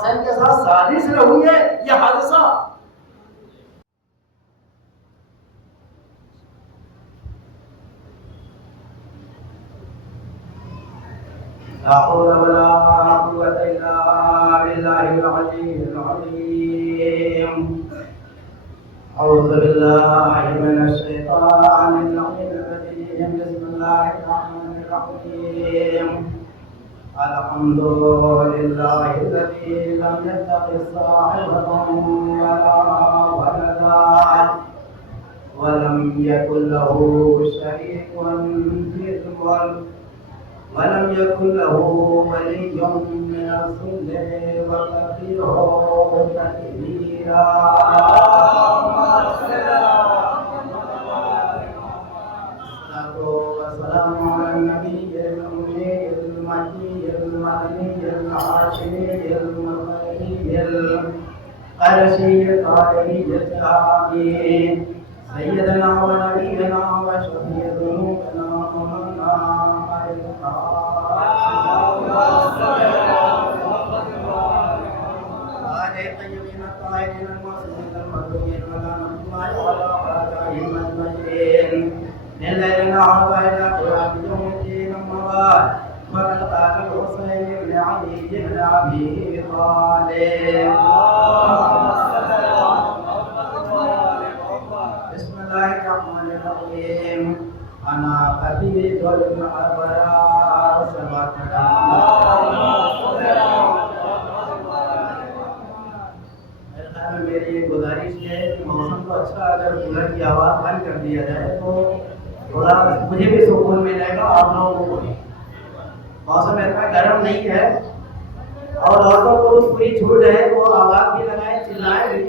حسین کے ساتھ سازش ہوئی ہے یہ حادثہ. لا حول ولا قوة إلا بالله العلي العظيم. أعوذ بالله من الشيطان الرجيم. بسم الله الرحمن الرحيم. الحمد لله الذي لم يتخذ صاحبة ولا ولدا ولم يكن له شريك في الملك ولم يكن له ولي من الذل وكبره تكبيرا. والسلام على النبي الأمي المهدي المدني الهاشمي المرضي القرشي الطاهري الآمين سيدنا ونبينا وشفيع ذنوبنا ومولانا طيبين الطاهرين المعصومين المظلومين ولا نحن ولا أعدائهم أجمعين ليلنا وإلى قيام يوم الدين. أما بعد فقد قال الحسين بن علي بن أبي طالب. بسم الله الرحمن الرحيم. أنا خديجة الأبرار سبقنا. میری یہ گزارش ہے کہ موسم کو اچھا اگر کولر کی آواز بند کر دیا جائے تو تھوڑا مجھے بھی سکون ملے گا آپ لوگوں کو بھی. موسم اتنا گرم نہیں ہے اور عورتوں کو پوری چھوٹ ہے وہ آواز بھی لگائیں چلائیں بھی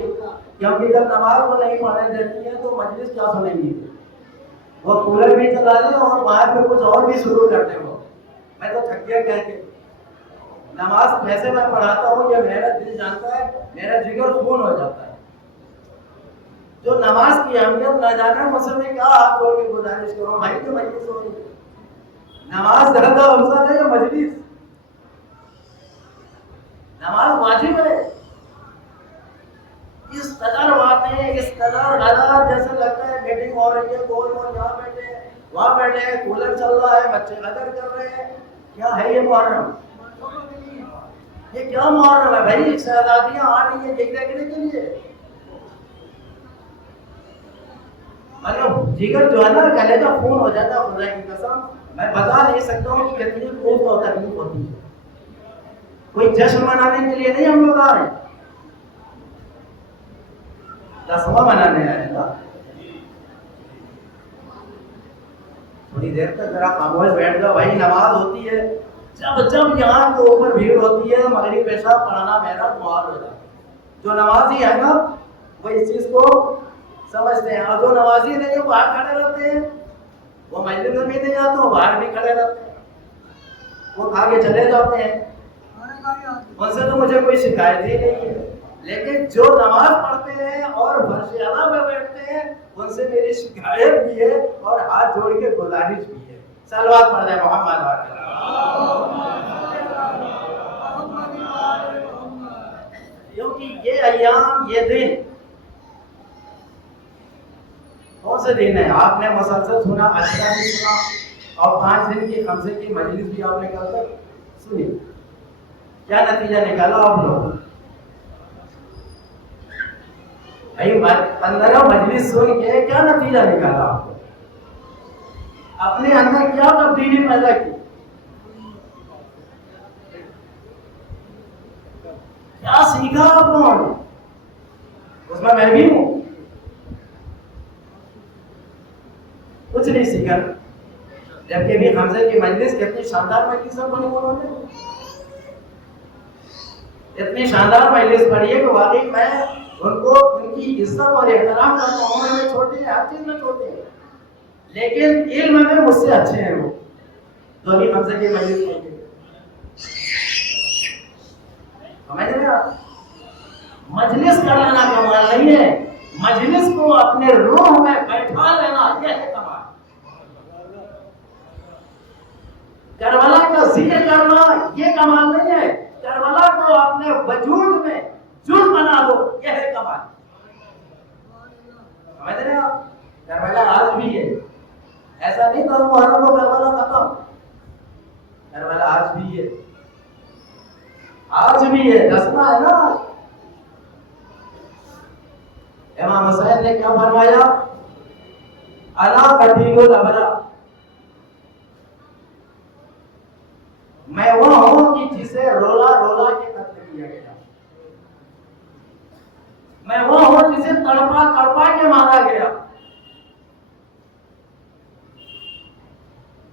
کیونکہ جب نماز کو نہیں پڑھنے دیتی ہے تو مجلس کیا سنیں گی. وہ کولر بھی چلا لیں اور باہر پہ کچھ اور بھی شروع کرتے ہو. میں تو تھک گیا کہہ کے. نماز ویسے میں پڑھاتا ہوں یہ میرا دل جانتا ہے میرا جگر خون ہو جاتا ہے. جو نماز کی اہمیت نہ جانے مسئلہ میں کیا ہاتھ جوڑ کے گزارش کرو بھائی تو مجلس ہو رہی ہے. نماز زیادہ افضل ہے یا مجلس؟ نماز واجب ہے. اس قدر باتیں اس قدر حالات جیسے لگتا ہے میٹنگ ہو رہی ہے گول گول یہاں بیٹھے وہاں بیٹھے کولر چل رہا ہے بچے قدر کر رہے ہیں. کیا ہے یہ محرم؟ یہ کیا محرم ہے بھائی؟ شہزادیاں آ رہی ہیں دیکھنے کے لیے. مطلب جگر جو ہے نا کلیجہ خون ہو جاتا ہے. خدا کی قسم میں بتا نہیں سکتا ہوں کہ کتنی خوف اور تکلیف ہوتی ہے. کوئی جشن منانے کے لیے نہیں ہم لوگ آ رہے ہیں. دسواں منانے آئے گا. تھوڑی دیر تک ذرا خاموش بیٹھ جاؤ بھائی. نماز ہوتی ہے جب یہاں کے اوپر بھیڑ ہوتی ہے مغرب پیشاب پڑھانا میرا معال ہو جاتا ہے. جو نمازی ہے نا وہ اس چیز کو سمجھتے ہیں اور جو نمازی نہیں وہ باہر کھڑے رہتے ہیں. وہ مجلس میں بھی نہیں آتے وہ باہر بھی کھڑے رہتے ہیں. وہ کھا کے چلے جاتے ہیں. ان سے تو مجھے کوئی شکایت ہی نہیں ہے. لیکن جو نماز پڑھتے ہیں اور فرش اعلیٰ میں بیٹھتے ہیں ان سے میری شکایت بھی ہے اور ہاتھ جوڑ کے گزارش بھی ہے. صلوات پڑھ دیں محمد علیہ. کیونکہ یہ ایام یہ دن کون سے دن ہے؟ آپ نے مسلسل سنا عشرہ بھی سنا اور 5 دن کی خمسے کی مجلس بھی آپ نے کل تک سنی. کیا نتیجہ نکالا آپ لوگ؟ 15 مجلس سن کے کیا نتیجہ نکالا آپ نے؟ اپنے اندر کیا تبدیلی پیدا کی؟ کیا سیکھا آپ لوگوں نے؟ اس میں بھی ہوں. کچھ نہیں سیکھا. جبکہ بھی حمزہ کی مجلس کتنی شاندار مجلس ہے بنی انہوں نے. اتنی شاندار مجلس پڑھی ہے کہ واقعی میں ان کو ان کی عزت اور احترام کرتا ہوں. میں چھوٹے ہیں ہر چیز میں چھوٹے ہیں لیکن علم میں مجھ سے اچھے ہیں. وہ جو بھی حمزہ کی مجلس پڑھی ہے سمجھ رہے ہیں. مجلس کر لینا کمال نہیں ہے. مجلس کو اپنے روح میں بیٹھا لینا یہ ہے کمال. کربلا کا ذکر کرنا یہ کمال نہیں ہے. کربلا کو اپنے وجود میں جز بنا دو، یہ ہے کمال. سمجھ رہے ہیں آپ؟ کربلا آج بھی ہے، ایسا نہیں کہ محرم کو کربلا ختم. کربلا آج بھی ہے، آج بھی ہے، دسنا ہے نا. امام حسین نے کیا فرمایا؟ انا قتیل الابرا، میں وہ ہوں کہ جسے رولا رولا کے قتل کیا گیا، میں وہ ہوں جسے تڑپا تڑپا کے مارا گیا.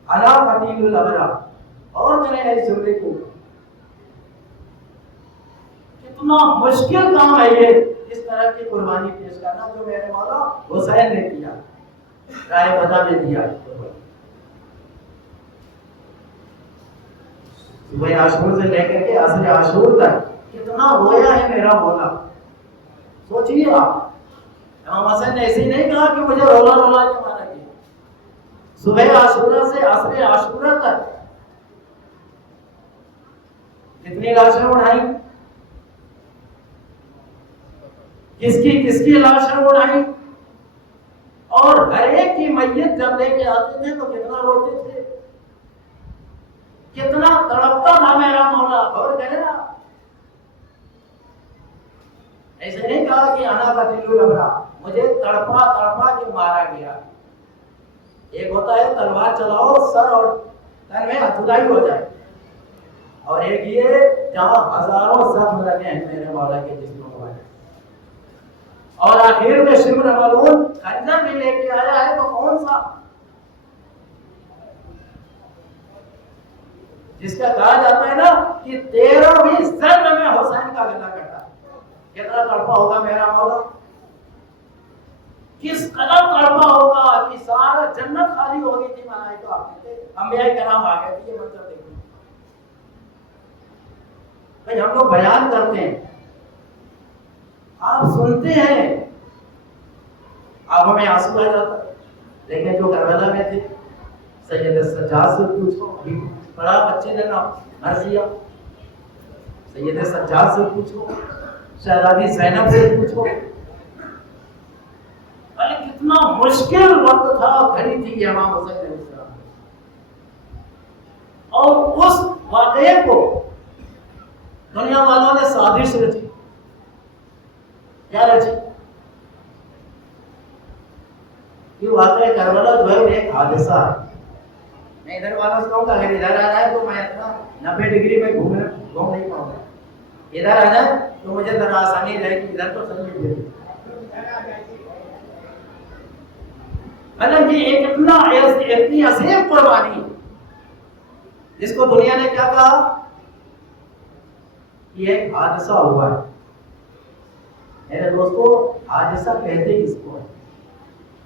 انا قتیل الابرا. اور میں نے اس جملے کو، کتنا مشکل کام ہے یہ، اس طرح کی قربانی پیش کرنا جو میرے مولا حسین نے کیا، رائے بتا میں دیا. صبح عاشور سے لے کر کے عصر عاشور تک کتنا رویا ہے میرا مولا. سوچیے آپ، امام حسین نے ایسے ہی نہیں کہا کہ مجھے رولا رولا کے مارا گیا. صبح عاشورہ سے عصر عاشورہ تک کتنی لاشیں اڑائی، کس کی لاشیں اڑائی، اور ہر ایک کی میت جب لے کے آتے تھے تو کتنا روتے تھے، کتنا تڑپتا تھا میرا مولا. اور کہے نا، ایسے نہیں کہا کہ انا قتیل الابرا، مجھے تڑپا تڑپا کے مارا گیا. ایک ہوتا ہے تلوار چلاؤ سر اور تن میں ہتھودائی ہو جائے، اور ایک یہ جہاں ہزاروں زخم لگے ہیں میرے مولا کے جسم کو، اور آخر میں شبر ملعون خنجر بھی لے کے آیا ہے. تو کون سا؟ جس کا کہا جاتا ہے نا کہ 13ویں ضرب میں حسین کا گلا کٹا. کتنا تڑپا ہوگا میرا مولا، کس قدر تڑپا ہوگا کہ سارا جنت خالی ہو گئی تھی. ملائکہ آتے تھے، انبیاء کرام آ گئے تھے. یہ منظر دیکھیں بھائی، ہم لوگ بیان کرتے ہیں، آپ سنتے ہیں، آنکھوں میں آنسو آ جاتا ہے. لیکن جو کربلا میں تھے، سید سجاد سے پوچھو، بڑا بچے نے نا مرضیہ، سید سجاد سے پوچھو، شہزادی زینب سے پوچھو. ارے کتنا مشکل وقت تھا، گھڑی تھی امام حسین علیہ السلام. اور اس واقعے کو دنیا والوں نے سازش رچی. کیا رچی؟ یہ واقعہ کربلا جو ہے ایک حادثہ ہے. میں ادھر والوں سے کہوں گا اگر ادھر آ رہا ہے تو میں اپنا 90 ڈگری میں گھوم نہیں پاؤں گا. ادھر آ جائے تو مجھے ذرا آسانی رہے گی، ادھر تو سمجھ دے. مطلب یہ اتنی عظیم قربانی جس کو دنیا نے کیا کہا، یہ ایک حادثہ ہوا ہے. میرے دوستو، حادثہ کہتے کس کو ہے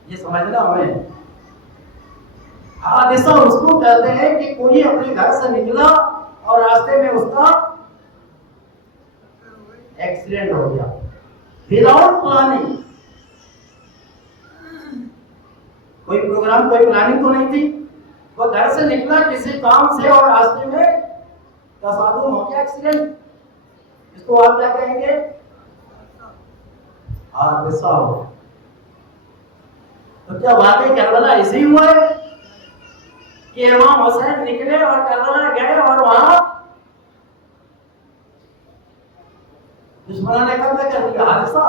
یہ سمجھنا ہمیں. حادثہ اس کو کہتے ہیں کہ کوئی اپنے گھر سے نکلا اور راستے میں اس کا ایکسیڈنٹ ہو گیا، وداؤٹ پلاننگ. کوئی پروگرام، کوئی پلاننگ تو نہیں تھی. وہ گھر سے نکلا کسی کام سے اور راستے میں تصادم ہو گیا، ایکسیڈنٹ. اس کو آپ کیا کہیں گے؟ حادثہ ہو. تو کیا واقعی کربلا ایسے ہوا ہے کہ امام حسین نکلے اور کربلا گئے اور وہاں دشمنوں نے قتل کر دیا؟ حادثہ.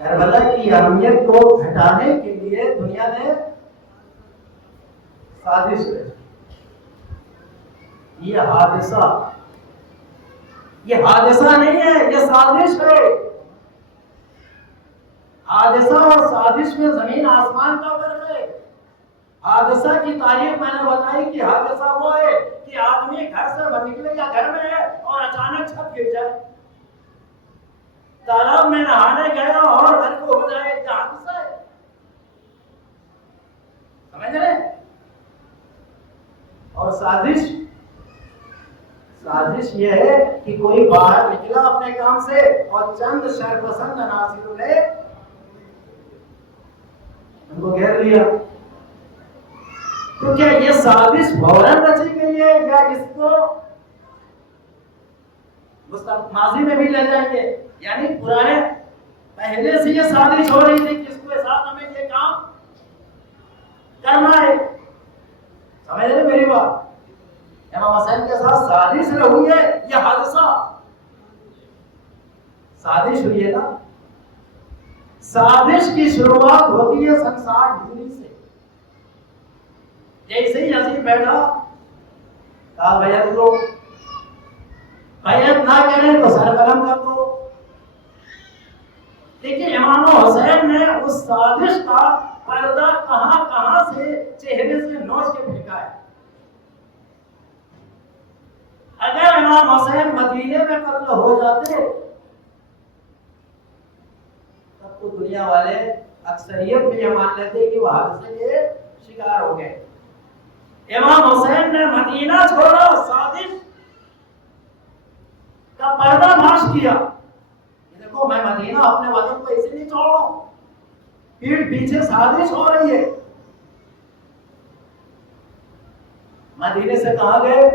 کربلا کی اہمیت کو گھٹانے کے لیے دنیا نے سازش رچی. یہ حادثہ نہیں ہے، یہ سازش ہے. حادثہ اور سازش میں زمین آسمان کا فرق ہے. حادثہ کی تاریخ میں نے بتائی کہ حادثہ وہ ہے کہ آدمی گھر سے نکلے یا گھر میں ہے اور اچانک چھت گر جائے، تالاب میں نہانے گیا اور گھر کو ہو جائے. یہ حادثہ ہے. سمجھ رہے؟ اور سازش یہ ہے کہ کوئی باہر نکلا اپنے کام سے اور چند شرپسند عناصروں نے ان کو گھیر لیا. تو کیا یہ سازش فوراً رچی گئی ہے یا اس کو ماضی میں بھی لے جائیں گے؟ یعنی پرانے پہلے سے یہ سازش ہو رہی تھی کہ اس کے ساتھ ہمیں یہ کام کرنا ہے. سمجھ رہے میری بات؟ امام حسین کے ساتھ سازش ہوئی ہے یہ حادثہ سازش ہوئی ہے نا. سازش کی شروعات ہوتی ہے سن 60 ہجری سے. جیسے ہی یزید بیٹھا کہا بیعت لو، بیعت نہ کریں تو سر قلم کر دو. دیکھیے امام حسین نے اس سازش کا پردہ کہاں کہاں سے چہرے سے نوچ کے پھینکا ہے. اگر امام حسین مدینے میں قتل ہو جاتے تب تو دنیا والے اکثریت میں یہ مان لیتے کہ وہ حادثے کے شکار ہو گئے. امام حسین نے مدینہ چھوڑا، سازش کا پردہ فاش کیا. دیکھو میں مدینہ اپنے وطن کو ایسے نہیں چھوڑ رہا ہوں، پیٹھ پیچھے سازش ہو رہی ہے. مدینے سے کہاں گئے؟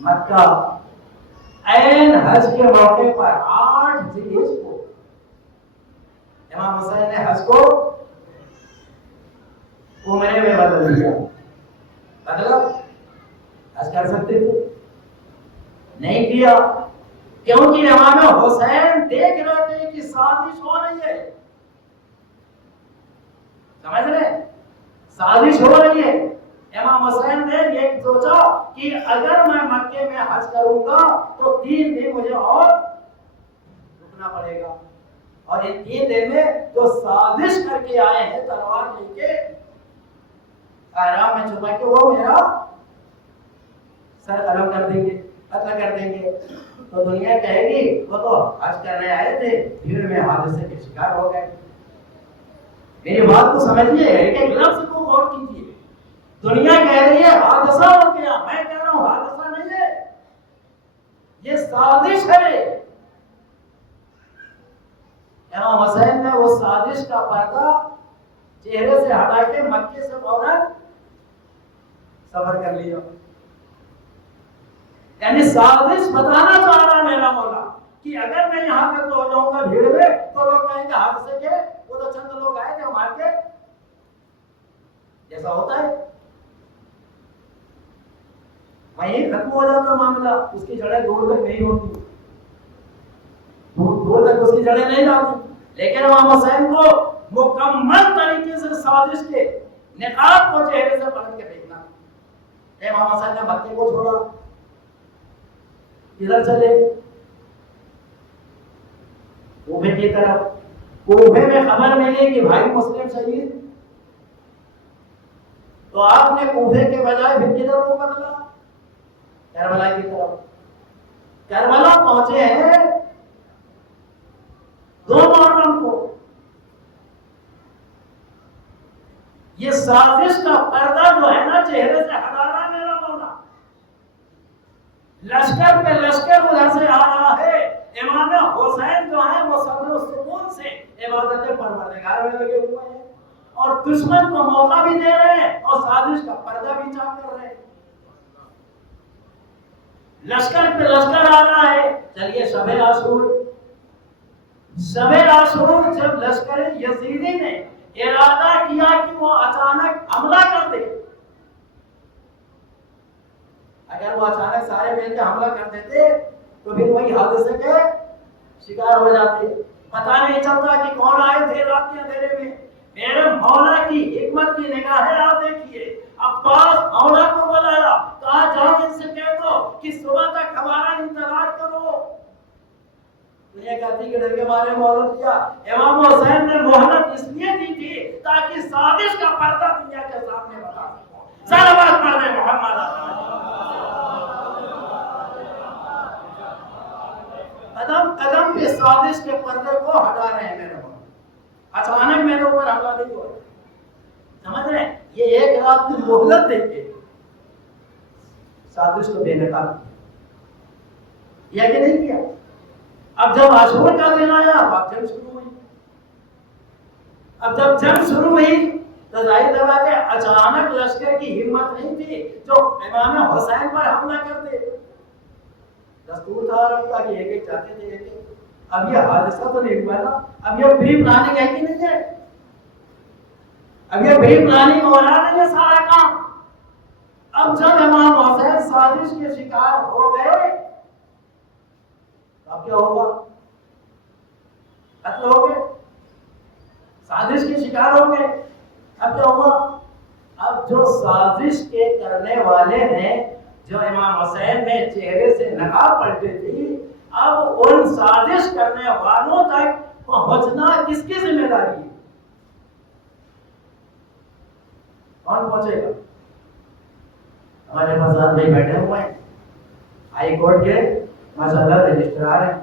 مکہ. عین حج کے موقع پر 8 ذی الحجہ کو امام حسین نے حج کو عمرے میں بدل دیا. بدلا حج کر سکتے تھے، نہیں کیا. کیونکہ امام حسین دیکھ رہے تھے کہ سازش ہو رہی ہے. سمجھ رہے؟ سازش ہو رہی ہے. امام حسین نے یہ سوچا کہ اگر میں مکے میں حج کروں گا تو 3 دن مجھے اور رکنا پڑے گا، اور ان 3 دن میں جو سازش کر کے آئے ہیں تلوار لے کے آرام میں چھپا کے وہ میرا سر قلم کر دیں گے، قتل کر دیں گے. تو دنیا کہے گی وہ تو حج کرنے آئے تھے، بھیڑ میں حادثے کے شکار ہو گئے. میری بات کو سمجھیے، ایک لفظ کو غور کیجیے. دنیا کہہ رہی ہے حادثہ ہو گیا، میں کہہ رہا ہوں حادثہ نہیں ہے، یہ سازش ہے. امام حسین نے وہ سازش کا پردہ چہرے سے ہٹا کے مکے سے فوراً سفر کر لیا. یعنی سازش بتانا چاہ رہا میرا مولا کہ اگر میں یہاں پہ تو ہو جاؤں گا بھیڑ میں تو لوگ کہیں گے حادثے کے وہ تو چند لوگ آئے تھے ہمارے کے جیسا ہوتا ہے. وہیں ختم ہو جاتا معاملہ، اس کی جڑیں دور تک نہیں ہوتی، دور تک اس کی جڑیں نہیں جاتی. لیکن امام حسین کو مکمل طریقے سے سازش کے نقاب کو چہرے سے پلٹ کے دیکھنا. امام حسین نے مکے کو چھوڑا، ادھر چلے کوفے کی طرف. کوفے میں خبر ملی کہ بھائی مسلم شہید، تو آپ نے کوفے کے بجائے پھر کدھر کو بدلا؟ کربلا کی طرف. کربلا پہنچے ہیں 2 محرم کو. یہ سازش کا پردہ جو ہے نا چہرے سے ہٹا رہا میرا مولا. لشکر پہ لشکر ادھر سے آ رہا ہے. امام حسین جو ہے وہ صبر و سکون سے عبادت پروردگار میں لگے ہوئے ہیں اور دشمن کو موقع بھی دے رہے ہیں اور سازش کا پردہ بھی چاک کر رہے ہیں. لشکر پہ لشکر آ رہا ہے. چلیے شب عاشور، شب عاشور جب لشکر یزیدی نے ارادہ کیا کہ وہ اچانک حملہ کر دے، اگر وہ اچانک سارے مل کے حملہ کر دیتے تو پھر وہی حادثے کے شکار ہو جاتے. پتہ نہیں چلتا کہ کون آئے تھے رات کے اندھیرے میں. میرے مولا کی حکمت کی نگاہیں آپ دیکھیے. عباس مولا کو بلایا، کہا جاؤ ان سے کہہ دو کہ صبح تک ہمارا انتظار کرو. دنیا کہتی کہ ڈر کے مارے مہلت دیا. امام حسین نے مہلت اس لیے دی تھی تاکہ سازش کا پردہ دنیا کے سامنے بتا سکو. صلوات پڑھ رہے محمد. قدم قدم پہ سازش کے پردے کو ہٹا رہے ہیں میرے بھائی. اچانک میرے اوپر حملہ نہیں ہوا. سمجھ رہے ہیں؟ یہ ایک رات کی مہلت دے کے سازش کو بے نقاب کیا کہ نہیں کیا. اب جب عاشور کا دن آیا اب جنگ شروع ہوئی. اب جب جنگ شروع ہوئی تو ظاہر سی بات ہے اچانک لشکر کی ہمت نہیں تھی جو امام حسین پر حملہ کرتے. دستور تھا عرب کا کہ ایک ایک جاتے تھے ایک ایک. اب یہ حادثہ تو نہیں ہوا نا, اب یہ پری پلاننگ ہے کہ نہیں ہے, اب یہ پری پلاننگ ہو رہا نہیں ہے سارا کام. اب جب امام حسین سازش کے شکار ہو گئے اب کیا ہوگا؟ قتل ہو گئے, سازش کے شکار ہو گئے, اب کیا ہوگا؟ اب جو سازش کے کرنے والے ہیں جو امام حسین میں چہرے سے نقاب پڑتے تھی, اب ان سازش کرنے والوں تک پہنچنا کس کی ذمہ داری ہے؟ کون پہنچے گا؟ ہمارے فساد بھائی بیٹھے ہوئے ہیں, ہائی کورٹ کے ماشاءاللہ رجسٹرار ہیں,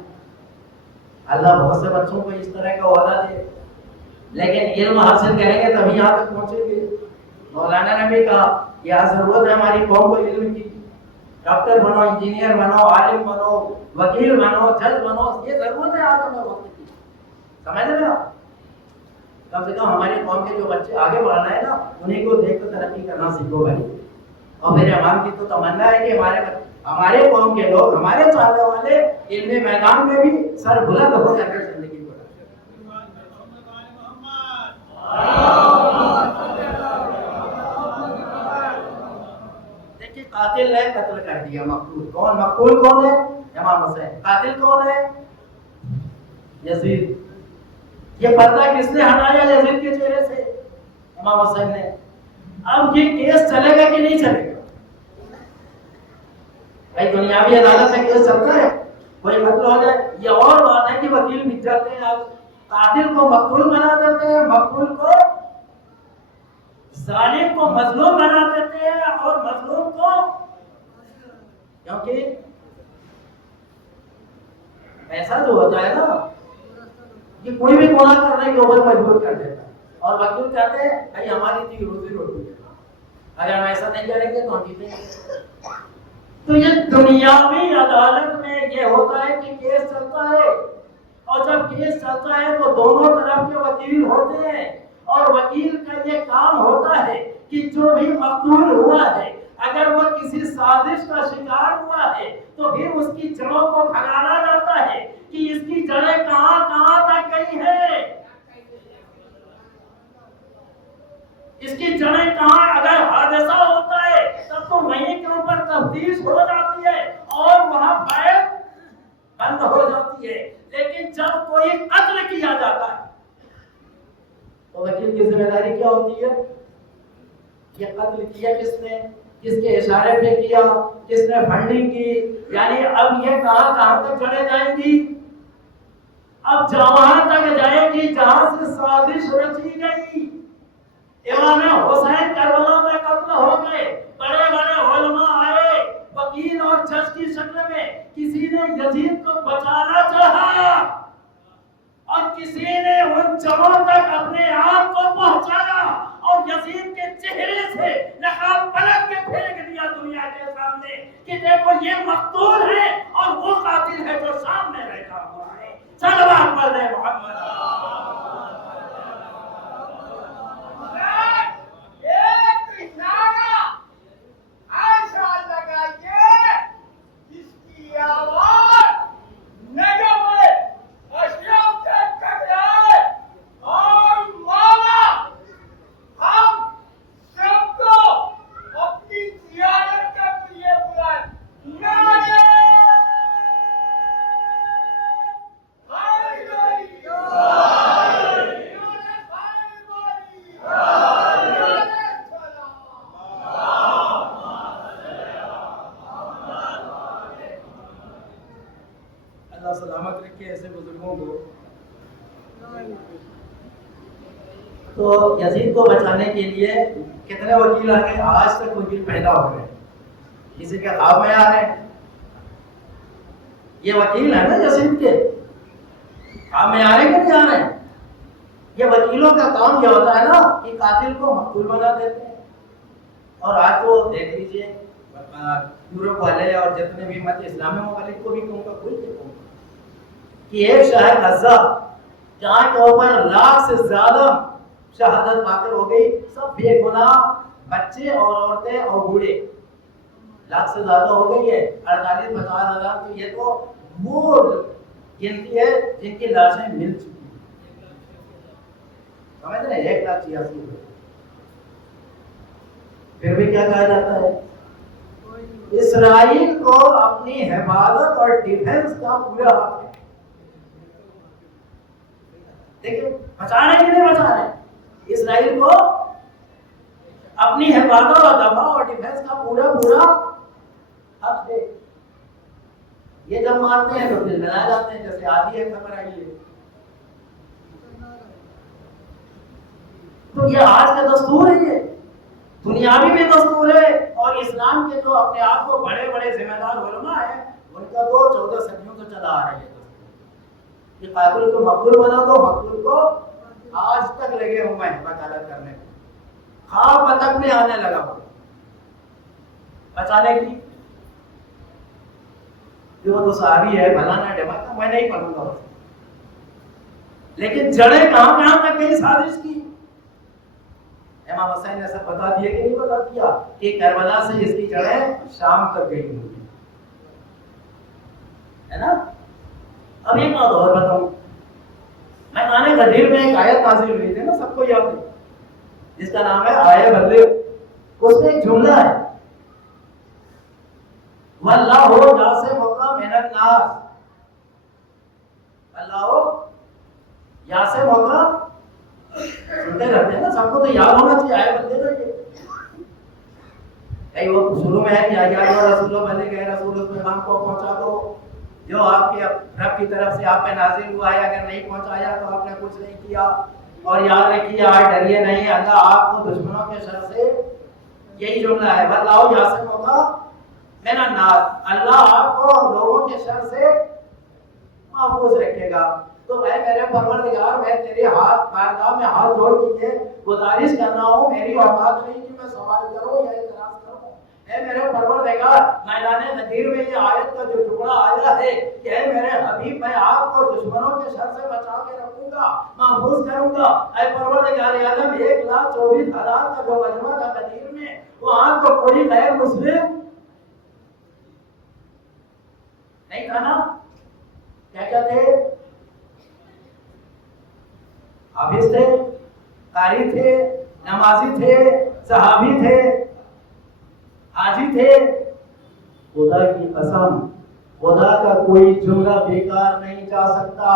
اللہ بہت سے بچوں کو اس طرح کا عہدہ دے, لیکن علم حاصل کریں گے تبھی یہاں تک پہنچیں گے. مولانا نے بھی کہا یہاں ضرورت ہے ہماری قوم کو علم کی, ڈاکٹر بنو, انجینئر بنو, عالم بنو, وکیل بنو, جج بنو, یہ ضرورت ہے آج ہمیں وقت کی. سمجھ رہے آپ؟ کم سے کم ہماری قوم کے جو بچے آگے بڑھنا ہے نا انہیں کو دیکھ کر ترقی کرنا سیکھو بھائی. اور میرے امام کی تو تمنا ہے کہ ہمارے قوم کے لوگ, ہمارے چاہنے والے علمی میدان میں بھی سر بلند ہو کر کے زندگی گزاریں. دیکھیے قاتل نے قتل کر دیا, مقتول کون؟ مقتول کون ہے؟ امام حسین. قاتل کون ہے؟ یزید. یہ پردہ کس نے ہٹایا یزید کے چہرے سے؟ امام حسین نے. اب یہ کیس چلے گا کہ نہیں چلے گا؟ بھائی دنیاوی عدالت میں کیس چلتا ہے, کوئی قتل ہو جائے, یہ اور بات ہے کہ وکیل بک جاتے ہیں, آج قاتل کو مقتول بنا دیتے ہیں, مقتول کو ظالم کو مظلوم بنا دیتے ہیں, اور مظلوم کو, کیونکہ ایسا جو ہوتا ہے نا کہ کوئی بھی گناہ کرنے کے اوپر مجبور کر دیتا ہے, اور وکیل کہتے ہیں بھائی ہماری تھی روزی روٹی ہے, اگر ہم ایسا نہیں کریں گے تو ہم جیتیں گے. تو یہ دنیاوی عدالت میں یہ ہوتا ہے کہ کیس چلتا ہے, اور جب کیس چلتا ہے تو دونوں طرف کے وکیل ہوتے ہیں, اور وکیل کا یہ کام ہوتا ہے کہ جو بھی مقتول ہوا ہے اگر وہ کسی سازش کا شکار ہوا ہے تو پھر اس کی جڑوں کو کھنگالا جاتا ہے کہ اس کی جڑیں کہاں کہاں تک گئی ہے, اس کی جڑیں کہاں. اگر حادثہ ہوتا ہے تب تو وہیں کے اوپر تفتیش ہو جاتی ہے اور وہاں فائل بند ہو جاتی ہے, لیکن جب کوئی قتل کیا جاتا ہے تو وکیل کی ذمہ داری کیا ہوتی ہے؟ یہ قتل کیا کس نے, کس کے اشارے پہ کیا, کس نے فنڈنگ کی, یعنی اب یہ کہاں کہاں تک جڑیں جائیں گی؟ اب جہاں تک جائے گی جہاں سے سازش رچی گئی. امام حسین کربلا میں قتل ہو گئے, بڑے بڑے علماء آئے وکیل اور جج کی شکل میں, کسی نے یزید کو بچانا چاہا اور کسی نے ان جڑوں تک اپنے آپ کو پہنچایا اور یزید کے چہرے سے نقاب پلٹ کے پھینک دیا دنیا کے سامنے کہ دیکھو یہ مقتول ہے اور وہ قاتل ہے جو سامنے بیٹھا ہوا ہے. صلوات پڑھ رہے محمد. سلامت رکھے ایسے بزرگوں کو. تو یزید کو بچانے کے لیے کتنے وکیل آ گئے؟ آج تک وکیل پیدا ہو گئے, کسی کے خواب میں آ رہے ہیں. یہ وکیل ہے نا یزید کے, خواب میں آ رہے کہ نہیں آ رہے ہیں؟ یہ وکیلوں کا کام یہ ہوتا ہے نا کہ قاتل کو مقتول بنا دیتے ہیں. اور آج تو دیکھ لیجیے یورپ والے اور جتنے بھی مت اسلامی ممالک کو بھی کہوں گا کھل کے کہوں گا کہ ایک شہر غزہ جہاں کے اوپر لاکھ سے زیادہ شہادت پا کر ہو گئی. سب بے گناہ بچے اور عورتیں اور بوڑھے لاکھ سے زیادہ ہو گئی ہے. 48-50 ہزار. تو یہ تو وہ گنتی ہے جن کی لاشیں مل چکی ہیں. سمجھ رہے ہیں؟ 1,86,000. پھر بھی کیا کہا جاتا ہے؟ اسرائیل کو اپنی حفاظت اور ڈیفنس کا پورا حق ہے. دیکھیں بچا رہے کہ نہیں بچا رہے؟ اسرائیل کو اپنی حفاظت اور دفاع اور ڈیفنس کا پورا حق ہے. یہ جب مارتے ہیں تو پھر ملا جاتے ہیں، جیسے آج ہی ایک خبر آئی ہے. تو یہ آج کا دستور ہے، یہ دنیاوی بھی دستور ہے. اور اسلام کے جو اپنے آپ کو بڑے بڑے ذمہ دار علماء ہیں ان کا تو 14 صدیوں سے چلا آ رہا ہے کہ قاتل کو مقتول بنا دو. مقتول کو آج تک لگے ہوئے ہیں وکالت کرنے کو. خواب تک میں آنے لگا ہو بچانے کی. جو تو صحابی ہے بھلا نہ ڈبا تھا، میں نہیں پڑھوں گا. لیکن جڑیں کہاں کہاں تک گئی سازش کی؟ امام حسین نے سب بتا دیا کہ نہیں بتا دیا کہ کربلا سے اس کی جڑیں شام تک گئی ہوئی ہے نا. اب ایک بات اور بتاؤں، میں قرآن غدیر میں ایک آیت نازل ہوئی تھی نا، سب کو یاد ہے، جس کا نام ہے آیہ بدلے. اس میں ایک جملہ ہے وَاللَّهُ يَعْصِمُكَ مِنَ النَّاسِ. اللہ یعصمک، سنتے رہتے ہیں نا، سب کو تو یاد ہونا چاہیے آئے بندے نا. یہ وہ شروع میں ہے کہ رسول اللہ بنے گئے رسول اس پیغام کو پہنچا دو جو آپ کے رب کی طرف سے آپ پہ نازل ہوا ہے. اگر نہیں پہنچایا تو آپ نے کچھ نہیں کیا. اور یاد رکھیے آج ڈریے نہیں، اللہ آپ کو دشمنوں کے شر سے، یہی جملہ ہے وَاللَّهُ يَعْصِمُكَ مِنَ النَّاسِ. اللہ آپ کو لوگوں کے شر سے محفوظ رکھے گا. تو اے میرے پروردگار، میں تیرے بارگاہ میں ہاتھ جوڑ کے یہ گزارش کر رہا ہوں، میری اوقات نہیں کہ میں سوال کروں یا اعتراض کروں. اے میرے پروردگار، میدان غدیر میں یہ آیت کا جو ٹکڑا آیا ہے کہ اے میرے حبیب، میں آپ کو دشمنوں کے شر سے بچا کے رکھوں گا، محفوظ کروں گا. اے پروردگار عالم، 1,24,000 کا جو مجمع تھا غدیر میں، وہاں تو کوئی غیر مسلم نہیں تھا نا. کیا تھے؟ حافظ تھے، قاری تھے، نمازی تھے، صحابی تھے، حاجی تھے. خدا کی قسم، خدا کا کوئی جملہ بیکار نہیں جا سکتا.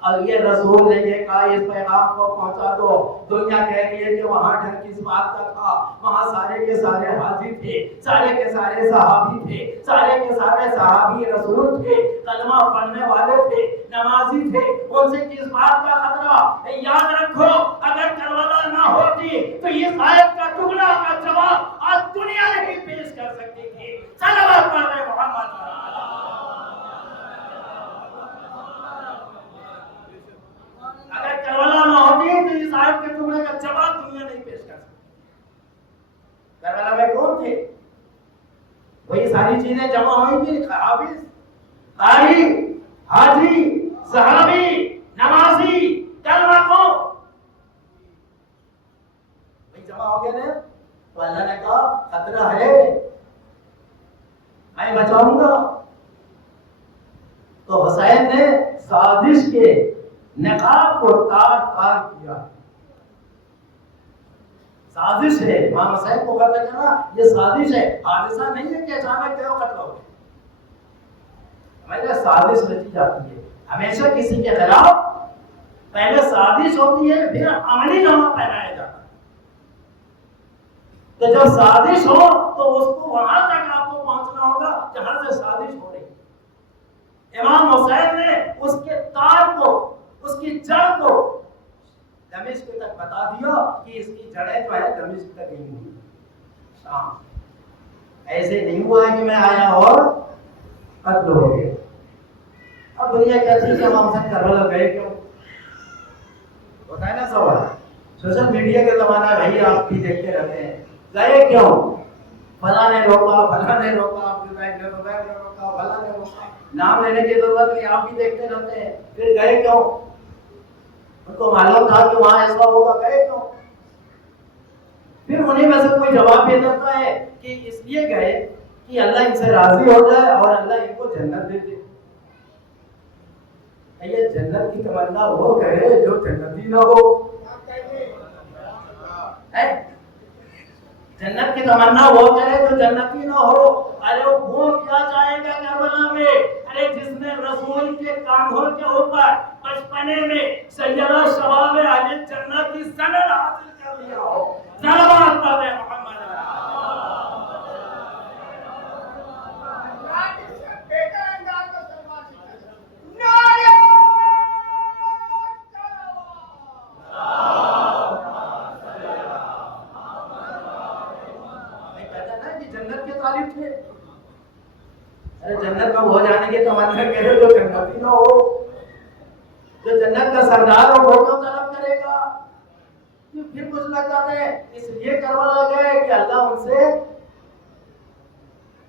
اور یہ رسول نے یہ کہا اس پیغام کو پہنچا دو. دنیا کہہ رہی ہے کہ وہاں ڈر کس بات کا تھا؟ وہاں سارے کے سارے حاجی تھے، سارے کے سارے صحابی تھے، سارے کے سارے صحابی رسول تھے، کلمہ پڑھنے والے تھے، نمازی تھے. ان سے کس بات کا خطرہ؟ یاد رکھو اگر کربلا نہ ہوتی تو اس آیت کا ٹکڑا کا جواب آج دنیا نہیں پیش کر سکتی تھی. صلوات پڑھنے محمد. اگر کربلا نہ ہوتی تو اس آیت کے ٹکڑے کا جواب دنیا نہیں پیش کر سکتی. کربلا میں کون تھے؟ وہی ساری چیزیں جمع ہوئی تھی، حافظ، قاری، حاجی، صحابی، نمازی، کلمہ کو وہی جمع ہو گئے نا. تو اللہ نے کہا خطرہ ہے، میں بچاؤں گا. تو حسین نے سازش کے نقاب کو تار تار کیا. سازش ہے، امام حسین کو قتل کرنا یہ سازش ہے، حادثہ نہیں ہے کہ اچانک کیا قتل ہو گئے. ہمیں سازش رچی جاتی ہے ہمیشہ کسی کے خلاف. پہلے سازش ہوتی ہے پھر عملی جامہ پہنایا جاتا ہے. تو جب سازش ہو تو اس کو وہاں تک آپ کو پہنچنا ہوگا جہاں سے سازش ہو رہی. امام حسین نے اس کے تار کو، اس کی جڑ کو دمشق تک بتا دیا کہ اس کی جڑیں جو ہے دمشق تک نہیں ہوئی شام. ایسے نہیں ہوا ہے کہ میں آیا اور قتل ہو گیا. اب دنیا کہتی ہے کہ امام حسین کربلا گئے کیوں؟ ہوتا ہے نا سوال. سوشل میڈیا کا زمانہ ہے بھائی، آپ بھی دیکھتے رہتے ہیں گئے کیوں؟ فلاں نے روکا، فلاں نے روکا، عبداللہ ابن زبیر نے روکا، فلاں نے روکا. نام لینے کی ضرورت نہیں، آپ بھی دیکھتے رہتے ہیں. پھر گئے کیوں؟ ان کو معلوم تھا کہ وہاں ایسا ہوگا، گئے کیوں؟ پھر انہیں میں سے کوئی جواب دے دیتا ہے کہ اس لیے گئے کہ اللہ ان سے راضی ہو جائے اور اللہ ان کو جنت دے دے۔ یہ جنت کی تمنا وہ کرے جو جنتی نہ ہو، جنت کی تمنا وہ کرے جو جنتی نہ ہو۔ ارے وہ کیا چاہے گا کربلا میں؟ ارے جس نے رسول کے کاندھوں کے اوپر بچپنے میں سیدہ شباب اہل جنت کی سند حاصل کر لیا ہو، صلوات پڑھے محمد۔ جنت میں ہو جانے کے تمنا کرے جو جنتی نہ ہو، جو جنت کا سردار ہو وہ کیوں طلب کرے گا؟ پھر کچھ لگ جاتے ہیں اس لیے کربلا گئے کہ اللہ ان سے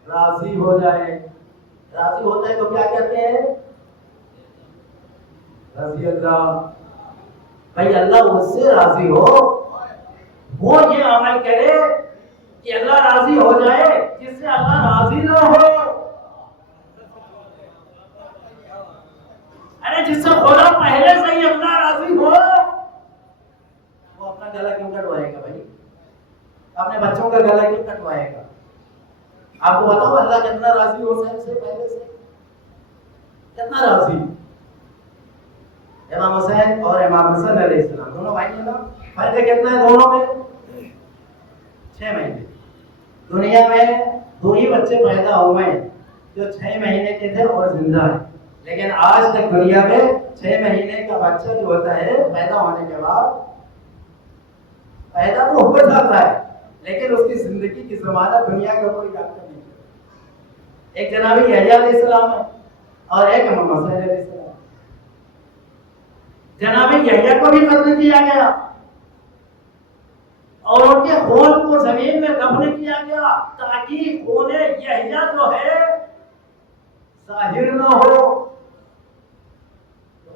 راضی ہو جائے۔ راضی ہوتا ہے تو کیا کہتے ہیں؟ رضی اللہ، بھائی اللہ اس سے راضی ہو، وہ یہ عمل کرے کہ اللہ راضی ہو جائے جس سے اللہ راضی نہ ہو۔ ارے جس سے خدا پہلے سے ہی اللہ راضی ہو، وہ اپنا گلا کیوں کٹوائے گا بھائی؟ اپنے بچوں کا گلا کیوں کٹوائے گا؟ آپ کو بتاؤ اللہ کتنا راضی ہو سے پہلے سے، کتنا راضی؟ امام حسین اور امام حسن علیہ السلام دونوں بھائی ہیں نا، فرق کتنا ہے دونوں میں؟ 6 مہینے۔ دنیا میں 2 ہی بچے پیدا ہوئے جو 6 مہینے کے تھے اور زندہ ہیں، لیکن آج تک دنیا میں 6 مہینے کا بچہ جو ہوتا ہے پیدا ہونے کے بعد پیدا تو ہو جاتا ہے، لیکن اس کی زندگی کی ضمانت دنیا کا کوئی ڈاکٹر نہیں کرتا۔ ایک جناب یحییٰ علیہ السلام ہے اور ایک امام حسین علیہ السلام۔ جناب یحییٰ کو بھی قتل کیا گیا اور ان کے خون کو زمین میں دفن کیا گیا تاکہ خون یحییٰ جو ہے ظاہر نہ ہو۔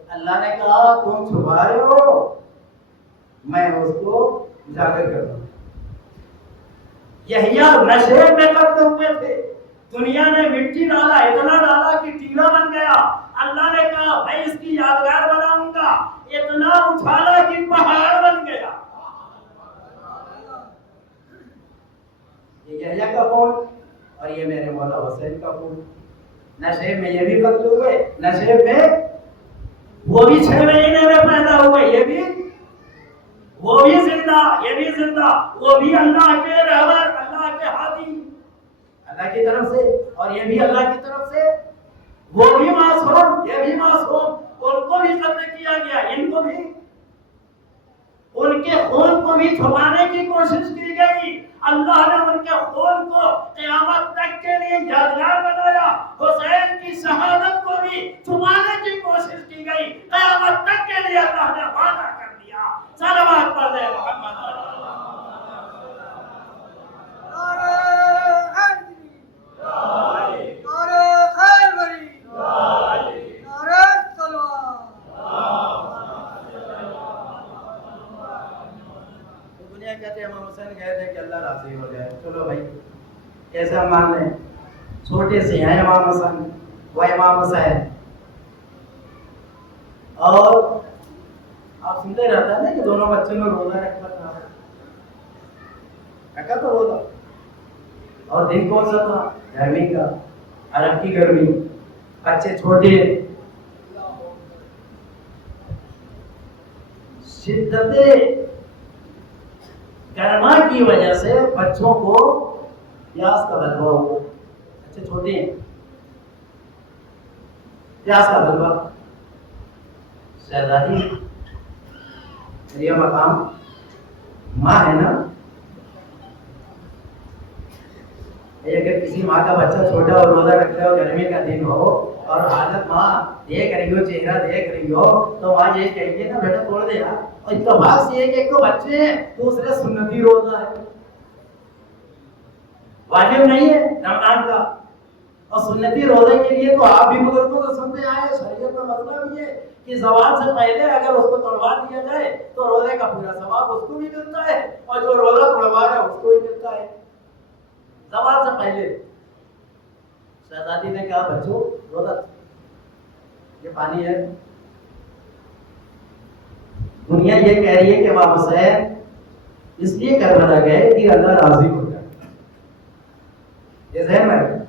اللہ نے کہا تم چھپا رہے ہو، میں اس کو اجاگر کر دوں۔ یحییٰ نشے میں قتل ہوئے تھے، دنیا نے مٹی ڈالا، اتنا ڈالا کہ ٹیلا بن گیا۔ اللہ نے کہا میں اس کی یادگار بناؤں گا، اتنا اچھالا کہ پہاڑ بن گیا۔ یہ یحییٰ کا خون اور یہ میرے مولا حسین کا خون۔ نشے میں یہ بھی قتل ہوئے، نشے میں وہ بھی 6 مہینے میں پیدا ہوئے، یہ بھی وہ بھی زندہ، یہ بھی زندہ، وہ بھی اللہ کے رہبر، اللہ کے ہادی، اللہ کی طرف سے، اور یہ بھی اللہ کی طرف سے، وہ بھی معصوم، یہ بھی معصوم۔ ان کو بھی قتل کیا گیا، ان کو بھی، ان کے خون کو بھی چھپانے کی کوشش کی گئی۔ اللہ نے ان کے خون کو قیامت تک کے لیے یادگار بنایا۔ حسین کی شہادت کو بھی چھپانے کی کوشش کی گئی، قیامت تک کے لیے اللہ نے وعدہ کر دیا۔ صلوات پڑھ دے محمد۔ کہتے ہیں امام حسین کہہ دے کہ اللہ راضی ہو جائے، چلو بھائی کیسے ہم مان لیں، چھوٹے سے ہیں امام حسن وہ امام حسین۔ اور آپ سنتے رہتا ہے نا کہ دونوں بچوں نے روزہ رکھا تھا، رکھا تو روزہ، اور دن کون سا تھا؟ گرمی کا، عرب کی گرمی، بچے چھوٹے، شدت گرما کی وجہ سے بچوں کو پیاس کا غلبہ ہوا، بچے چھوٹے ہیں، پیاس کا غلبہ۔ شہزادی یہ مقام ماں ہے نا، اگر کسی ماں کا بچہ چھوٹا اور روزہ رکھ رہا ہو، گرمی کا دن ہو اور حالت ماں دیکھ رہی ہو، چہرہ دیکھ رہی ہو، تو ماں یہ کہے گی نا بیٹا چھوڑ دے یار۔ اور اتفاق سے ایک تو بچے ہیں، دوسرے سنتی روزہ ہے، واجب نہیں ہے رمضان کا، اور سنتی روزے کے لیے تو آپ بھی بزرگوں سے سنتے آئے، شریعت کا مسئلہ بھی ہے کہ زوال سے پہلے اگر اس کو توڑوا دیا جائے تو روزے کا پورا ثواب اس کو بھی ملتا ہے اور جو روزہ توڑوا رہا ہے اس کو بھی ملتا ہے زوال سے پہلے۔ شہزادی نے کہا بچوں روزہ یہ پانی ہے، دنیا یہ کہہ رہی ہے کہ امام حسین اس لیے کربلا گئے کہ اللہ راضی ہو جائے، یہ ذہن میں رکھیں۔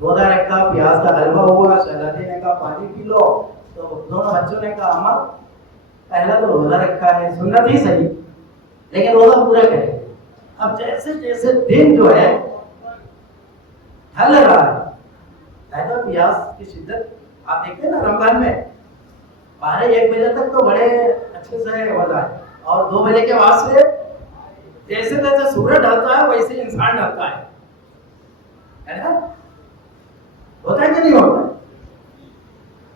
روزہ رکھا، پیاز کا حلوہ ہوا، شہزادی نے کہا پانی پی لو، تو دونوں بچوں نے کہا اماں پہلا تو روزہ رکھا ہے، سنت ہی صحیح لیکن روزہ پورا کریں گے۔ اب جیسے جیسے دن جو ہے ڈھل رہا ہے، پیاز کی شدت آپ دیکھتے ہیں نا رمضان میں 12-1 بجے تک تو بڑے اچھے سے روزہ ہے، اور 2 بجے کے بعد سے جیسے جیسے سورج ڈھلتا ہے ویسے انسان ڈھلتا ہے نا؟ ہوتا ہے کہ نہیں ہوتا؟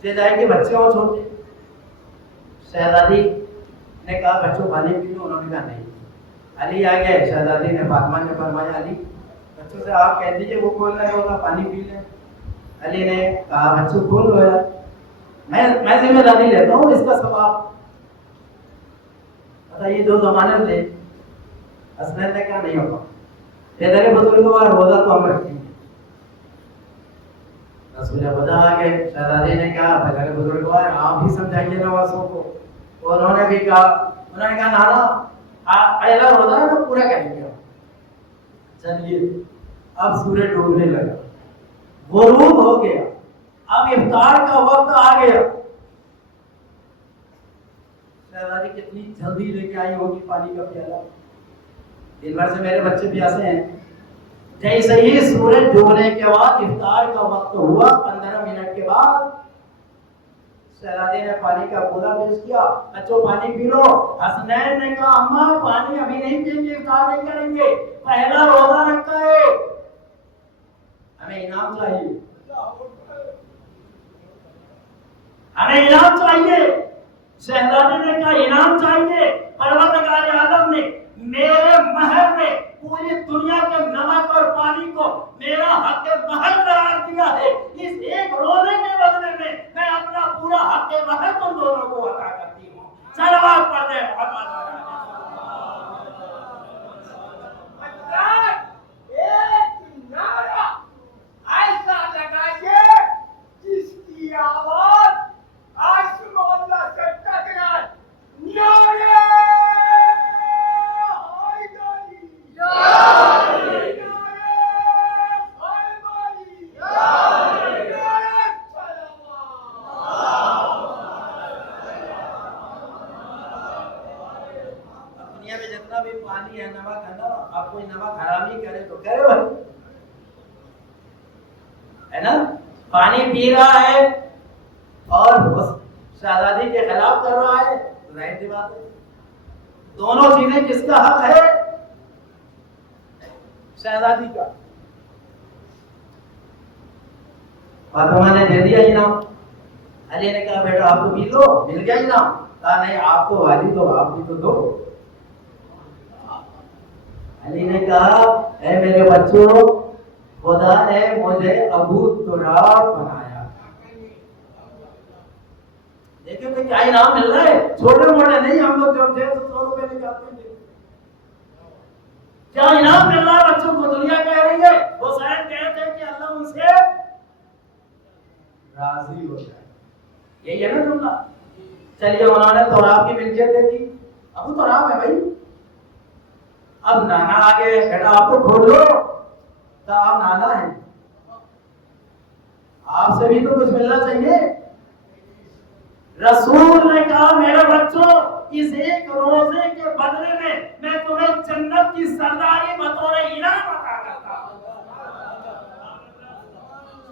لے جائے کہ بچے ہو چھوٹے، شہزادی نے کہا بچوں پانی پی لو، انہوں نے کہا نہیں۔ علی آ گئے، شہزادی نے فاطمہ نے فرمایا علی بچوں سے آپ کہہ دیجیے وہ کھول رہے ہوگا پانی پی لیں۔ علی نے کہا بچوں کھول لو یار، میں ذمہ داری لیتا ہوں اس کا ثواب۔ بتائیے جو ضمانت دے، حسنین نے کہا نہیں ہوگا، پیدر بزرگوار روزہ تو ہم رکھیں گے۔ رسول خدا آ گئے، شہزادی نے کہا پیدر بزرگوار آپ ہی سمجھائیے نوازوں کو، انہوں نے بھی کہا، انہوں نے کہا نانا پہلا روزہ ہے نا پورا کریں گے۔ چلیے اب سورج ڈوبنے لگا، غروب ہو گیا، اب افطار کا وقت آ گیا۔ شہزادی کتنی جلدی لے کے آئی ہوگی پانی کا پیالہ، دن بھر سے میرے بچے پیاسے ہیں۔ جیسے ہی سورج ڈوبنے کے بعد افطار کا وقت ہوا، 15 منٹ کے بعد شہزادی نے پانی کا گولا پیش کیا، بچوں پانی پی لو۔ حسنین نے کہا اماں پانی ابھی نہیں پئیں گے، افطار نہیں کریں گے، پہلا روزہ رکھا ہے، ہمیں انعام چاہیے، ہمیں انعام چاہیے۔ شہزادی نے کہا انعام چاہیے، پروردگار عالم نے میرے مہر میں پوری دنیا کے نمک اور پانی کو میرا حق مہر قرار دیا ہے، اس ایک روزے کے بدلے میں اپنا پورا حق مہر تم دونوں کو عطا کرتی ہوں۔ صلوات پڑھ دیں محمد۔ ایک نعرہ ایسا لگائیے جس کی آواز آسمان سے ٹکرائے، نعرہ پانی پی رہا ہے اور شہزادی کے خلاف کر رہا ہے، ظاہر سی بات ہے دونوں چیزیں کس کا حق ہے؟ شہزادی کا۔ فاطمہ نے دے دیا انعام، علی نے کہا بیٹا آپ کو پی لو، مل گیا انعام، کہا نہیں آپ کو والی تو آپ بھی تو دو۔ علی نے کہا اے میرے بچوں خدا نے مجھے ابو تراب بنایا، دیکھیں تو کیا انعام مل رہا ہے، چھوٹے موٹے نہیں، ہم لوگ جب 100 روپے نکالتے ہیں کیا انعام مل رہا ہے بچوں کو، دنیا کہہ رہی ہے، حسین کہتے ہیں کہ اللہ ان سے راضی ہو جائے، یہی ہے نا جملہ۔ چلیے انہوں نے تورات کی ملکیت دے دی، ابو تراب ہے بھائی، اب نانا آگے بیٹا آپ کو کھول لو، تو آپ نانا ہیں، آپ سے بھی تو کچھ ملنا چاہیے۔ رسول نے کہا میرے بچوں اس ایک روزے کے بدلے میں تمہیں جنت کی سرداری بطور انعام عطا کرتا ہوں۔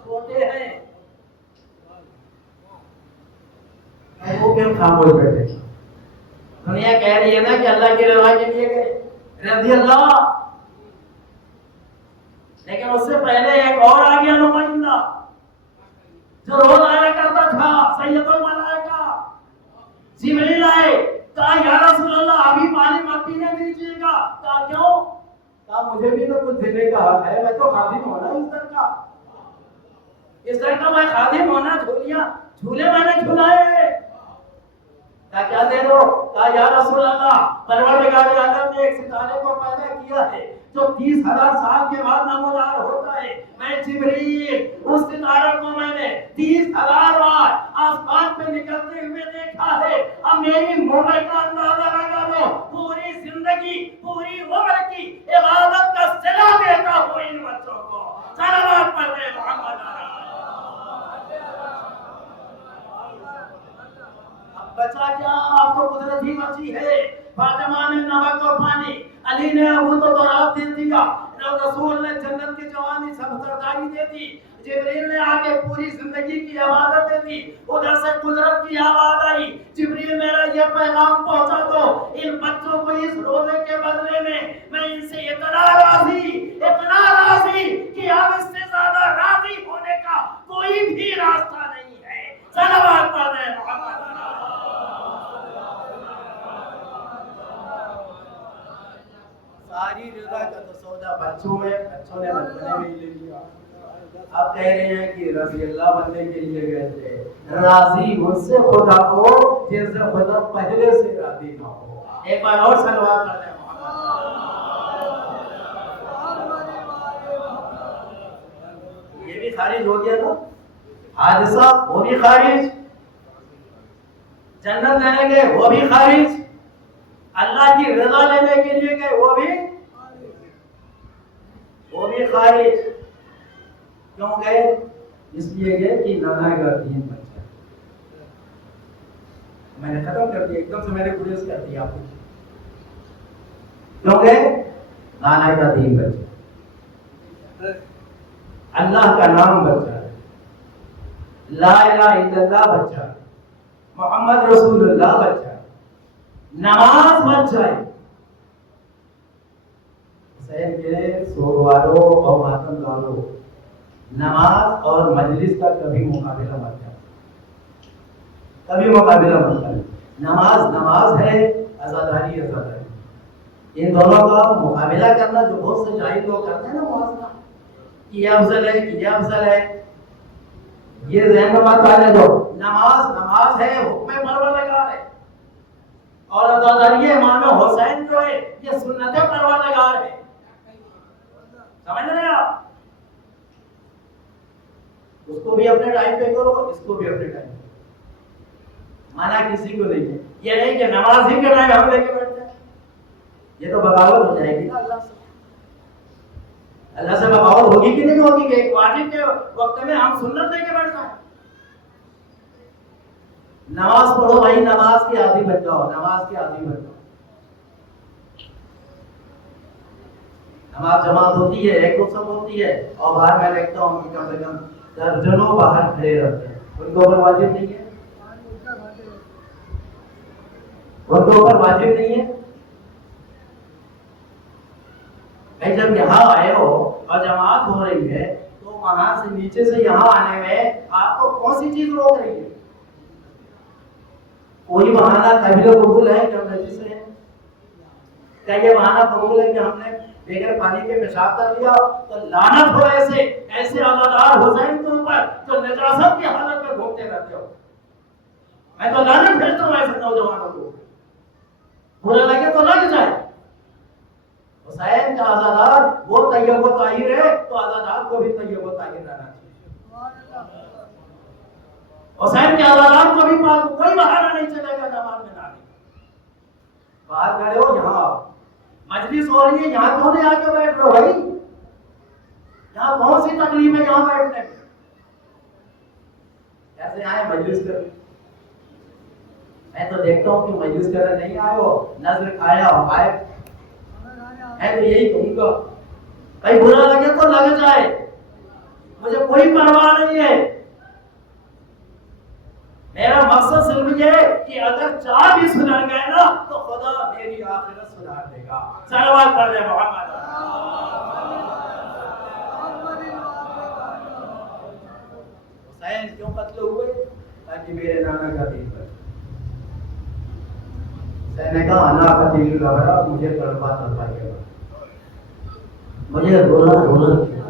چھوٹے ہیں وہ کیوں خاموش بیٹھے؟ دنیا کہہ رہی ہے نا کہ اللہ کی رضا کے لیے گئے، رضی اللہ، لیکن اس سے پہلے ایک اور آ گیا نمائندہ جو روز آیا کرتا تھا، سید الملائکہ جبریل آئے، کہا یا رسول اللہ ابھی پانی مت پینے دیجیے گا، کہا کیوں؟ کہا مجھے بھی تو کچھ دینے کا حق ہے، میں تو خادم ہوں نا اس طرح کا۔ اس طرح کا میں خادم ہونا جھولے میں نے جھلائے. کیا دے دو؟ کہا یا رسول اللہ پروردگار عالم نے ایک ستارے کو پیدا کیا ہے جو 30,000 سال کے بعد نمودار ہوتا ہے. میں جبریل اس ستارے کو میں نے 30,000 بار آسمان پہ نکلتے ہوئے دیکھا ہے. اب میری عمر کا اندازہ لگا لو. پوری زندگی پوری عمر کی عبادت کا صلہ دیتا ہوں ان بچوں کو. صلوات پڑھے محمد. بچا کیا؟ آپ کو قدرت ہی بچی ہے. فاطمہ نے نمک اور پانی، علی نے ابو تو دورات دے دیا، رسول نے جنت کی جوانی سرکاری دے دی، جبریل نے آ کے پوری زندگی کی عبادت دے دی. ادھر سے قدرت کی آواز آئی، جبریل میرا یہ پیغام پہنچا دو ان بچوں کو اس روزے کے بدلے میں ان سے اتنا راضی کہ اب اس سے زیادہ راضی ہونے کا کوئی بھی راستہ نہیں ہے. صلوات پڑھیں محمد. ساری رضا کا تو سودا بچوں نے بچپنے میں ہی لے لیا. آپ کہہ رہے ہیں کہ رضی اللہ بننے کے لیے گئے تھے. راضی مجھ سے خدا کو جن سے خدا پہلے سے راضی نہ ہو. ایک بار اور صلوات پڑھیں محمد. یہ بھی خارج ہو گیا نا حادثہ، وہ بھی خارج. جنت لینے گئے وہ بھی خارج. اللہ کی رضا لینے کے لیے گئے وہ بھی خارج. کیوں گئے؟ اس لیے گئے کہ نانا کا دین بن جائے. میں نے ختم کر دیا ایک دم سے، میں نے گریز کر دیا آپ کو. کیوں گئے؟ نانا کا دین بن جائے، اللہ کا نام بن جائے، لا الہ الا اللہ بن جائے، محمد رسول اللہ بن جائے، نماز بن جائے. حسین کے سورواروں اور ماتم داروں، نماز اور مجلس کا کبھی مقابلہ مت کرو. کبھی مقابلہ مت کرو. نماز ہے، عزاداری. ان دونوں کا مقابلہ کرنا جو بہت سے جاہل لوگ کرتے ہیں نا، موازنہ یہ افضل ہے کہ یہ افضل ہے، یہ ذہن میں مت آنے دو. نماز ہے، حکم پروردگار ہے، اور عزاداری امام حسین جو ہے یہ سنت پروردگار ہے. سمجھ رہے ہیں آپ؟ اس کو بھی اپنے ٹائم پہ کرو، اس کو بھی اپنے ٹائم پہ. مانا کسی کو نہیں ہے. یہ نہیں کہ نماز ہی کے ٹائم ہم لے کے بیٹھ جائیں. یہ تو بغاوت ہو جائے گی نا اللہ سے بغاوت ہوگی کہ نہیں ہوگی کہ ایک واجب کے وقت میں ہم سنت لے کے بیٹھ جائیں. نماز پڑھو بھائی، نماز کی عادی بن جاؤ. نماز جماعت ہوتی ہے، ایک دوسرے ہوتی ہے، اور باہر میں دیکھتا ہوں کہ کم سے کم درجنوں باہر کھڑے رہتے ہیں. ان کو اوپر واجب نہیں ہے، بھائی جب یہاں آئے ہو اور جماعت ہو رہی ہے تو وہاں سے نیچے سے یہاں آنے میں آپ کو کون سی چیز روک رہی ہے؟ کوئی بہانہ قابل قبول ہے کہ ہم نجس ہیں؟ کیا یہ بہانہ قبول ہے کہ ہم نے بغیر پانی کے پیشاب کر لیا؟ تو لعنت ہو ایسے عزادار حسین کے اوپر جو نجاست کی حالت میں گھومتے رہتے ہو. میں تو لعنت بھیجتا ہوں ایسے نوجوانوں کو. برا لگے تو لگ جائے. حسین کا عزادار وہ طیب و طاہر ہے تو عزادار کو بھی طیب و طاہر رہنا چاہیے. حسین کے عزادار کو بھی کوئی بہانہ نہیں چلے گا نماز میں نہ. باہر کھڑے ہو، یہاں آؤ، مجلس ہو رہی ہے، یہاں کیوں نہیں آ کے بیٹھ رہے ہو بھائی؟ یہاں کون سی تکلیف ہے یہاں بیٹھنے میں؟ کیسے آئے مجلس کر؟ میں تو دیکھتا ہوں کہ مجلس کرنے نہیں آئے ہو، نظر کھایا ہو آئے. میں تو یہی کہوں گا بھائی برا لگے تو لگ جائے، مجھے کوئی پرواہ نہیں ہے. میرا مقصد صرف یہ ہے کہ اگر چار بھی سدھر گئے نا تو خدا میری آخرت سدھار دے گا. صلوات پڑھ لے محمد. حسین کیوں قتل ہوئے؟ تاکہ میرے نانا کا دین بچے. حسین نے کہا انا کا دل گھبرا، مجھے تڑپا گیا، مجھے رونا کیا.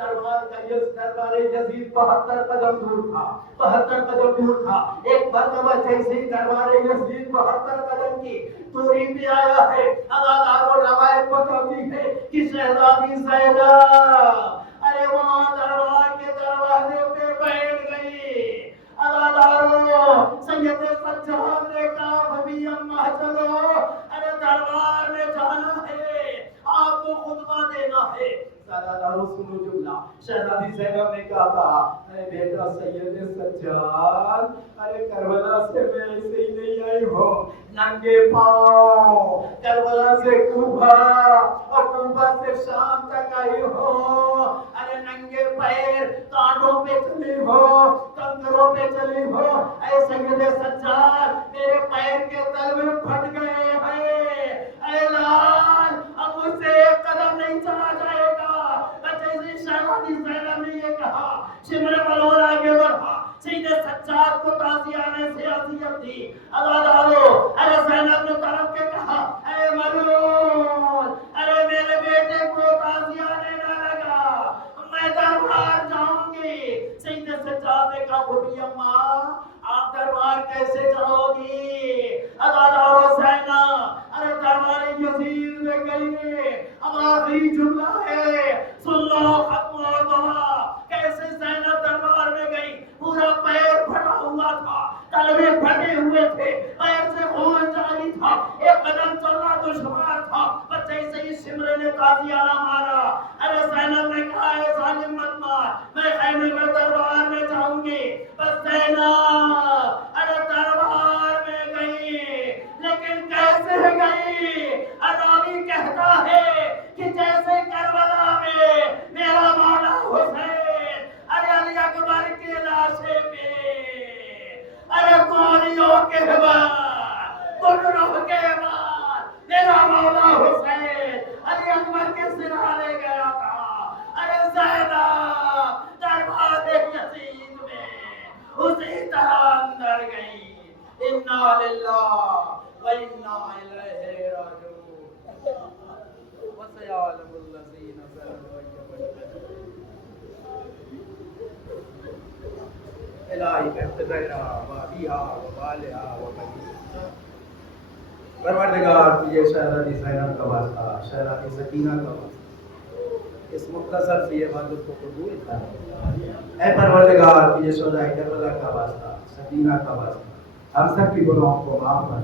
دربار کا یہ دربار یزید 72 قدم دور تھا، 72 قدم دور تھا. ایک مرتبہ جیسے ہی دربار یزید 72 قدم کی دوری پہ آیا ہے، اداداروں روایت بتاتی ہے کہ شہزادی زینب ارے وہاں دربار کے دروازے پہ بیٹھ گئی. اداداروں سید سجاد نے کہا بھبی اماں چلو، ارے دربار میں جانا ہے، آپ کو خطبہ دینا ہے. اداداروں سنو جملہ، شہزادی زینب نے کہا تھا اے بیٹا سید سجاد، ارے کربلا سے میں ایسے ہی نہیں آئی ہوں، ننگے پاؤں کربلا سے کوفہ اور کوفہ سے شام تک آئی ہوں، ارے ننگے پیر کانٹوں پہ چلی ہو، کنکروں پہ چلی ہو. اے سید سجاد میرے پیر کے تل میں پھٹ گئے ہیں، اے لال اب مجھ سے ایک قدم نہیں چلا جائے گا. جیسے شہزادی زینب نے یہ کہا شمر ملور آگے بڑھا. سید سجاد کو تازیانے سے اذیت دی. ادادارو ارے زینب نے طرف کے کہا اے ملور ارے میرے بیٹے کو تازیانے نہ لگا، میں دربار جاؤں گی. سید سجاد نے کہا بھبی اماں آپ دربار کیسے جاؤ گی؟ ادادارو زینب ارے دربار یزید میں گئی. اب آخری جملہ ہے سن لو ختم اور دعا. کیسے زینب دربار میں گئی؟ پورا پیر پھٹا ہوا تھا، تلوے پھٹے ہوئے تھے، پیر سے خون جاری تھا، ایک قدم چلنا دشوار تھا. بچے سے ہی سمرے نے تازیانہ مارا. ارے زینب نے کہا اے ظالم مت مار، میں خیمے میں دربار میں جاؤں گی. بس زینب ارے دربار میں گئی، لیکن کیسے گئی؟ راوی کہتا ہے کہ جیسے کربلا میں میرا مولا حسین ارے علی اکبر کے لاشے پہ ارے گولیوں کے بعد گلروں کے بعد میرا مولا حسین علی اکبر کے سرانے گیا تھا. ارے زینب دربار یزید میں اسی طرح اندر گئی. انا للہ و انا الیہ راجعون. وسيعلم الذين ظلموا الہی اقتدارا وابیہا وبالہا وبنیہا. پروردگار تجھے شہزادی زینب کا واسطہ، شہزادی سکینہ کا واسطہ اس مختصر سی عبادت کو قبول کر. اے پروردگار تجھے شہدائے کربلا کا واسطہ، سکینہ کا واسطہ ہم سب کی گناہوں کو معاف کر،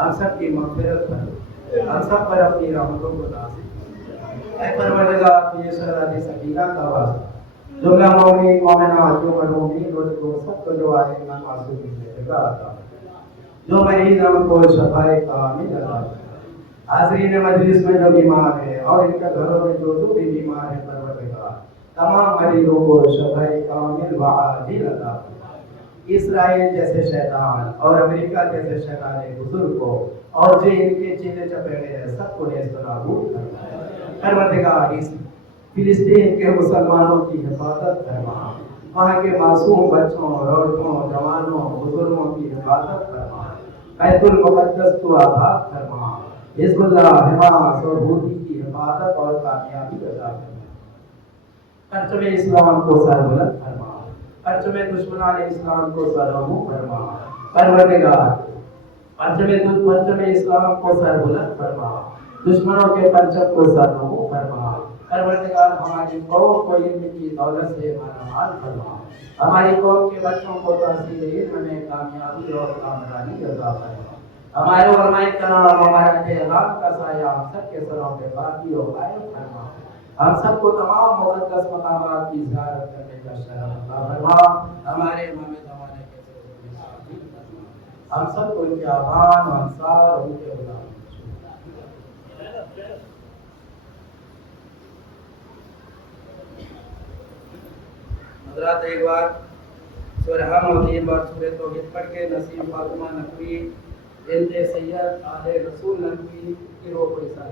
ہم سب کی مغفرت کر، ہم سب پر اپنی رحمتوں کو نازل. اے پروردگار تجھے شہزادی سکینہ کا واسطہ جملہ مومنین مومنات جو مرحومین کو سب کو جو آئے ایمان معصومین سے عطا فرما. جو مریض ہیں ان کو شفائے کامل عطا فرما. حاضرین مجلس میں جو بیمار ہیں اور ان کے گھروں میں جو بھی بیمار ہیں پروردگار تمام مریضوں کو شفائے کامل و عاجل عطا فرما. اسرائیل جیسے شیطان اور امریکہ جیسے شیطان بزرگ کو اور جو ان کے چیلے چپیڑے ہیں سب کو نیست و نابود فرما. پروردگار اس فلسطین کے مسلمانوں کی حفاظت فرما، وہاں کے معصوم بچوں، عورتوں، جوانوں، بزرگوں کی حفاظت فرما. بیت المقدس کو آزاد فرما. حزب اللہ، حماس اور حوثی کی حفاظت اور کامیابی عطا فرما. پرچم اسلام کو سربلند فرما، پرچم دشمنان اسلام کو سرنگوں فرما. پروردگار پرچم اسلام کو سربلند فرما، دشمنوں کے پرچم کو سرنگوں فرما. پروردگار ہماری قوم کو علم کی دولت سے مالامال فرما. ہماری قوم کے بچوں کو تحصیل علم میں کامیابی اور کامرانی عطا فرما. ہمارے علماء کرام ہمارا اعلان کا سایہ ہم سب کے سروں پہ باقی و قائم فرما. ہم سب کو تمام مقدس مقامات کی زیارت کرنے کا شرف عطا فرما. ہمارے امام زمانے کے ساتھ فرما. ہم سب کو ان کے آبان و انصار ان کے غلام. حضرات ایک بار سورہ حم اور 3 بار سورہ توحید پڑھ کے نسیم فاطمہ نقوی بنت سید آل رسول نقوی کی روح کو احسان